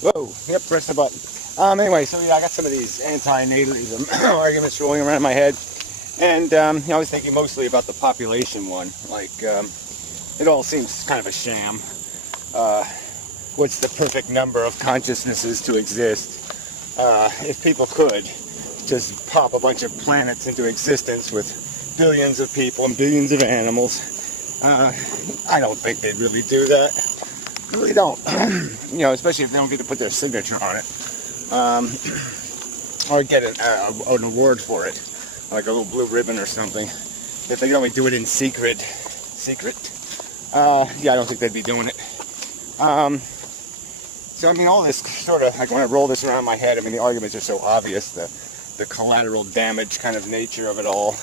Whoa, yep, press the button. Anyway, so yeah, I got some of these anti-Natalism arguments rolling around in my head. And I was thinking mostly about the population one. Like, it all seems kind of a sham. What's the perfect number of consciousnesses to exist? If people could just pop a bunch of planets into existence with billions of people and billions of animals, I don't think they'd really do that. Really don't. Especially if they don't get to put their signature on it. Or get an award for it. Like a little blue ribbon or something. If they can only do it in secret. Yeah, I don't think they'd be doing it. So, I mean, all this sort of, like when I roll this around my head, I mean, the arguments are so obvious, the collateral damage kind of nature of it all.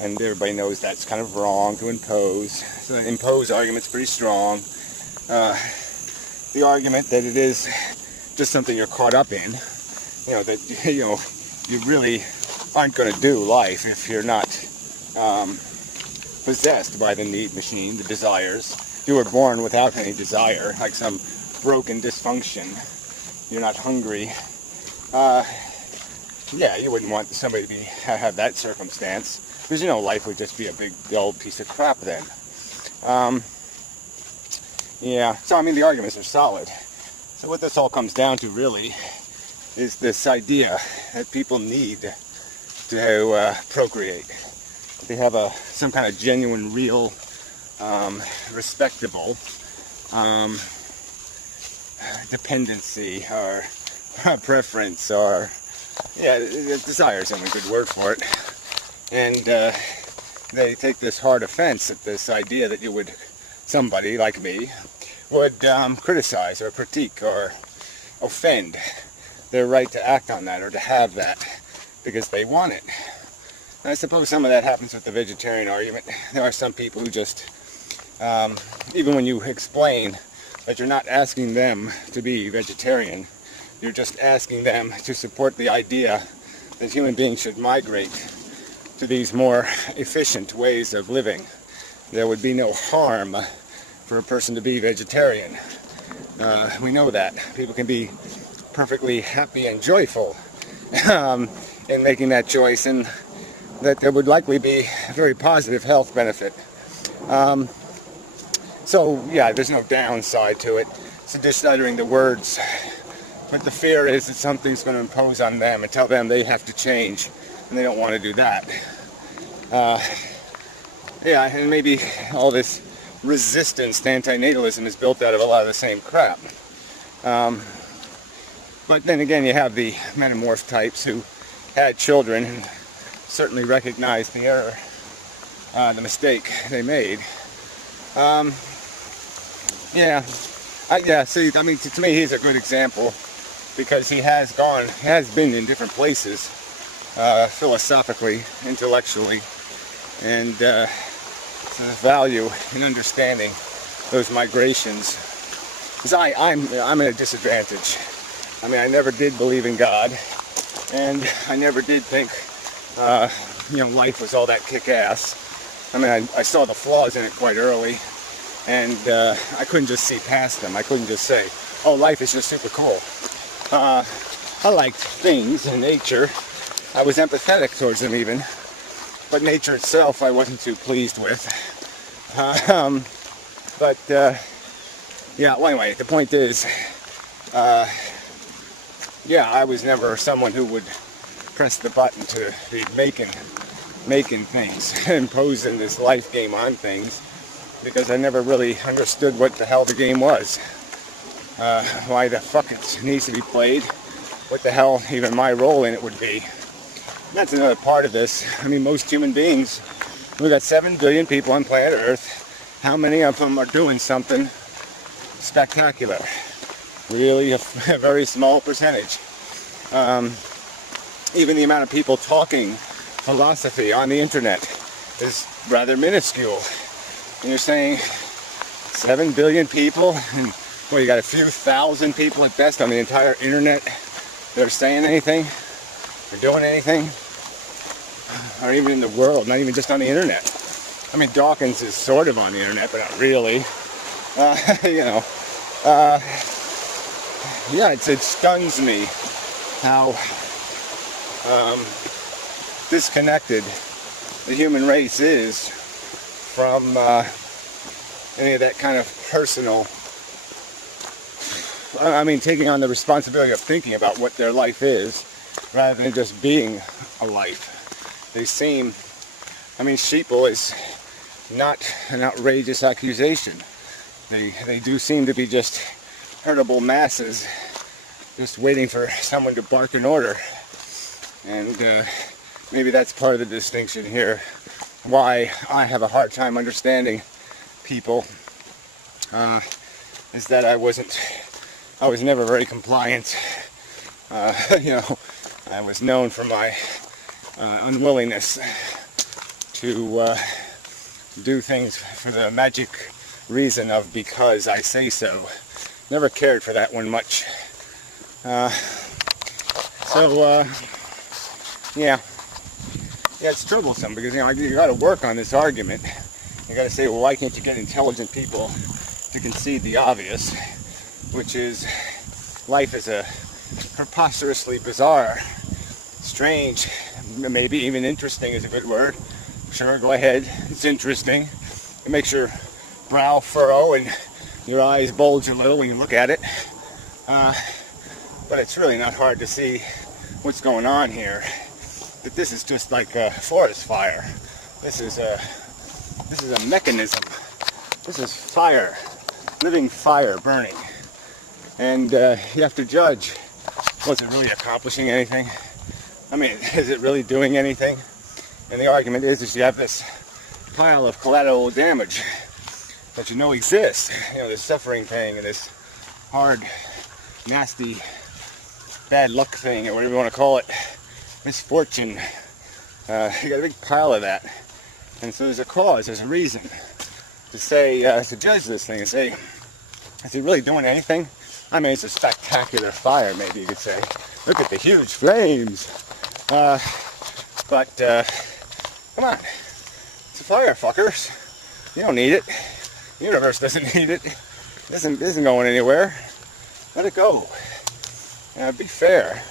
And everybody knows that's kind of wrong to impose. So the impose argument's pretty strong. The argument that it is just something you're caught up in, that, you really aren't going to do life if you're not possessed by the need machine, the desires. You were born without any desire, like some broken dysfunction. You're not hungry. Yeah, you wouldn't want somebody to have that circumstance, because life would just be a big dull piece of crap then. Yeah, so I mean the arguments are solid. So what this all comes down to really is this idea that people need to procreate. They have some kind of genuine, real, respectable dependency or preference or, desire is a good word for it. And they take this hard offense at this idea that somebody like me would criticize or critique or offend their right to act on that or to have that because they want it. And I suppose some of that happens with the vegetarian argument. There are some people who just, even when you explain that you're not asking them to be vegetarian, you're just asking them to support the idea that human beings should migrate to these more efficient ways of living. There would be no harm for a person to be vegetarian. We know that. People can be perfectly happy and joyful in making that choice, and that there would likely be a very positive health benefit. So, yeah, there's no downside to it. So just uttering the words. But the fear is that something's going to impose on them and tell them they have to change, and they don't want to do that. Yeah, and maybe all this resistance to anti-natalism is built out of a lot of the same crap. But then again, you have the metamorph types who had children and certainly recognized the error, the mistake they made. See, I mean, to me, he's a good example because he has been in different places, philosophically, intellectually, and so there's value in understanding those migrations. Because I'm at a disadvantage. I mean, I never did believe in God, and I never did think, life was all that kick-ass. I mean, I saw the flaws in it quite early, and I couldn't just see past them. I couldn't just say, oh, life is just super cool. I liked things in nature. I was empathetic towards them even, but nature itself I wasn't too pleased with. Anyway, the point is, I was never someone who would press the button to be making things, imposing this life game on things, because I never really understood what the hell the game was. Why the fuck it needs to be played, what the hell even my role in it would be. That's another part of this. I mean, most human beings, we've got 7 billion people on planet Earth. How many of them are doing something spectacular? Really a very small percentage. Even the amount of people talking philosophy on the internet is rather minuscule. And you're saying 7 billion people, and well, you got a few thousand people at best on the entire internet that are saying anything, or doing anything, or even in the world, not even just on the internet. I mean, Dawkins is sort of on the internet, but not really. yeah, it stuns me how disconnected the human race is from any of that kind of personal, I mean, taking on the responsibility of thinking about what their life is rather than just being a life. They seem, I mean, sheeple is not an outrageous accusation. They do seem to be just herdable masses just waiting for someone to bark an order. And maybe that's part of the distinction here. Why I have a hard time understanding people is that I was never very compliant. You know, I was known for my unwillingness to do things for the magic reason of because I say so. Never cared for that one much. Yeah, it's troublesome because, you know, you got to work on this argument. You got to say, well, why can't you get intelligent people to concede the obvious, which is life is a preposterously bizarre, strange, maybe even interesting is a good word. Sure, go ahead. It's interesting. It makes your brow furrow and your eyes bulge a little when you look at it. But it's really not hard to see what's going on here. That this is just like a forest fire. This is a mechanism. This is fire, living fire burning. And you have to judge, was it really accomplishing anything? I mean, is it really doing anything? And the argument is you have this pile of collateral damage that you know exists. You know, this suffering thing and this hard, nasty, bad luck thing, or whatever you want to call it, misfortune. You got a big pile of that. And so there's a cause, there's a reason to say, to judge this thing and say, is it really doing anything? I mean, it's a spectacular fire, maybe you could say. Look at the huge flames. But come on. It's a fire, fuckers. You don't need it. The universe doesn't need it. It isn't going anywhere. Let it go. Be fair.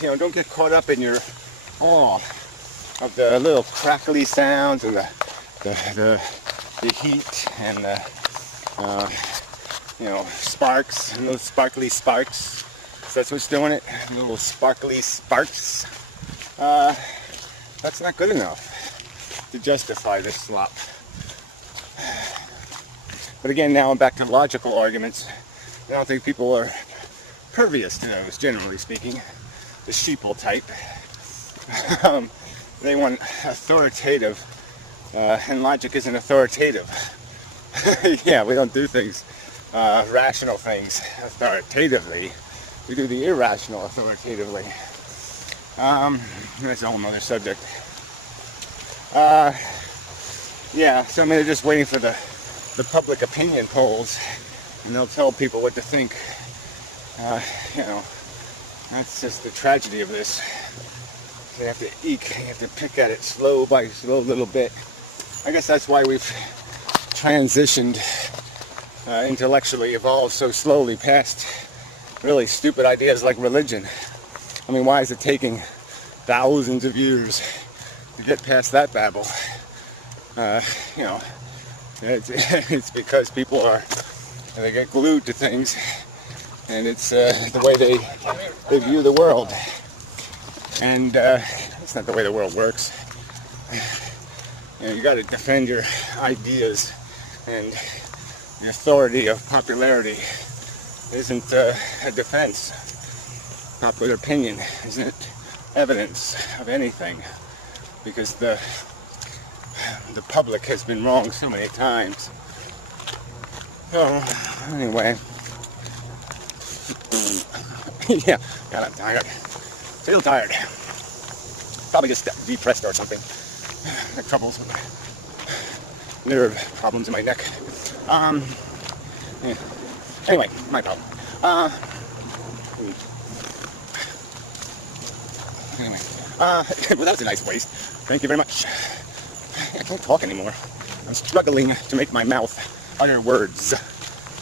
You know, don't get caught up in your awe of the little crackly sounds and the heat and the you know, sparks and those sparkly sparks. So that's what's doing it. Little sparkly sparks. That's not good enough to justify this slop. But again, now I'm back to logical arguments. I don't think people are pervious to those, generally speaking. The sheeple type. They want authoritative, and logic isn't authoritative. Yeah, we don't do things, rational things, authoritatively. We do the irrational authoritatively. That's a whole other subject. Yeah, so I mean, they're just waiting for the public opinion polls, and they'll tell people what to think. You know, that's just the tragedy of this. They have to eke, they have to pick at it slow by slow little bit. I guess that's why we've transitioned, intellectually evolved so slowly past really stupid ideas like religion. I mean, why is it taking thousands of years to get past that babble? You know, it's because people they get glued to things, and it's the way they view the world. And it's not the way the world works. You know, you got to defend your ideas, and the authority of popularity isn't a defense. Popular opinion isn't evidence of anything, because the public has been wrong so many times. So anyway, yeah, God, I'm tired. Feel tired. Probably just depressed or something. Got troubles with my nerve problems in my neck. Yeah. Anyway, my problem. Anyway, well, that was a nice waste. Thank you very much. I can't talk anymore. I'm struggling to make my mouth utter words,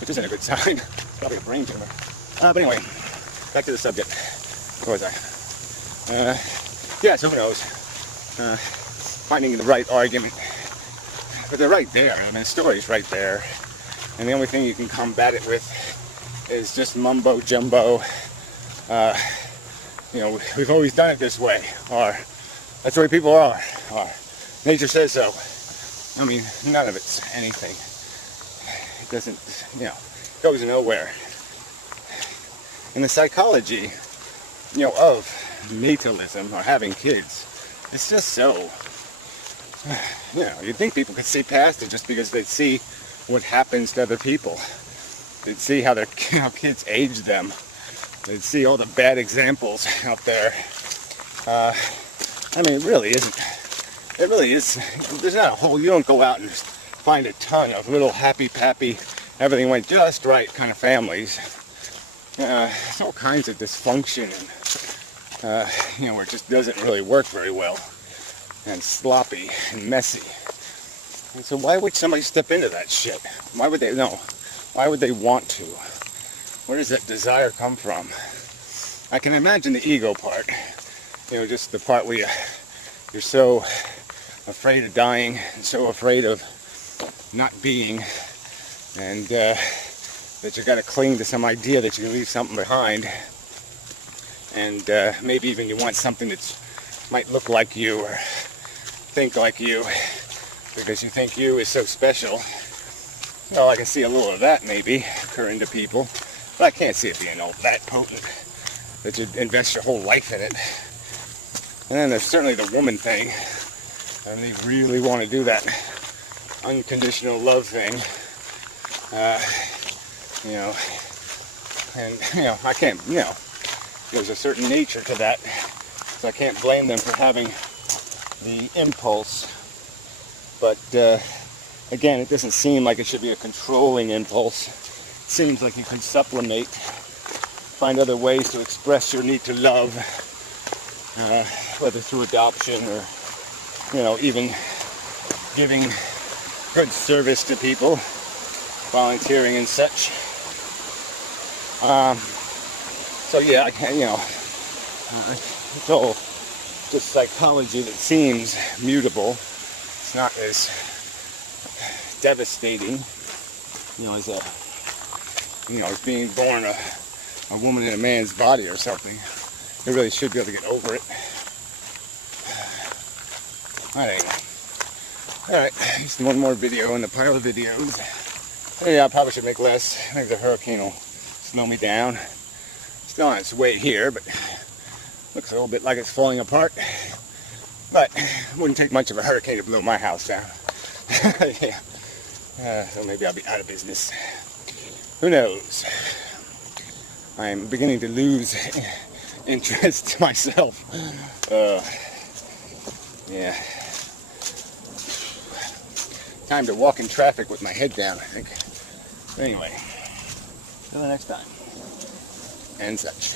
which isn't a good sign. Probably a brain tumor. But anyway, back to the subject. Where was I? Yeah, so who knows? Finding the right argument. But they're right there. I mean, the story's right there. And the only thing you can combat it with is just mumbo jumbo. You know, we've always done it this way. Or that's the way people are. Or nature says so. I mean, none of it's anything. It doesn't, you know, goes nowhere. And the psychology, you know, of natalism or having kids, it's just so, you know, you'd think people could see past it just because they'd see what happens to other people. They'd see how their kids age them. They'd see all the bad examples out there. I mean, it really isn't. It really is. There's not a whole. You don't go out and just find a ton of little happy-pappy, everything went just right kind of families. There's all kinds of dysfunction, and you know, where it just doesn't really work very well, and sloppy and messy. And so, why would somebody step into that shit? Why would they? No. Why would they want to? Where does that desire come from? I can imagine the ego part. You know, just the part where you're so afraid of dying, and so afraid of not being, and that you got to cling to some idea that you can leave something behind, and maybe even you want something that might look like you or think like you, because you think you is so special. Well, I can see a little of that maybe occurring to people, but I can't see it being all that potent that you'd invest your whole life in it. And then there's certainly the woman thing, and they really want to do that unconditional love thing. You know, and you know, I can't, you know, there's a certain nature to that, so I can't blame them for having the impulse. But again, it doesn't seem like it should be a controlling impulse. It seems like you can supplement, find other ways to express your need to love, whether through adoption or, you know, even giving good service to people, volunteering and such. So yeah, I can, you know, it's all just psychology that seems mutable. It's not as devastating, you know, as a, you know, as being born a woman in a man's body or something. You really should be able to get over it. Alright, just one more video in the pile of videos. Yeah, I probably should make less. I think the hurricane will slow me down. Still on its way here, but looks a little bit like it's falling apart. But it wouldn't take much of a hurricane to blow my house down. Yeah. So maybe I'll be out of business. Who knows? I'm beginning to lose interest myself. Yeah. Time to walk in traffic with my head down, I think. Anyway, till the next time. And such.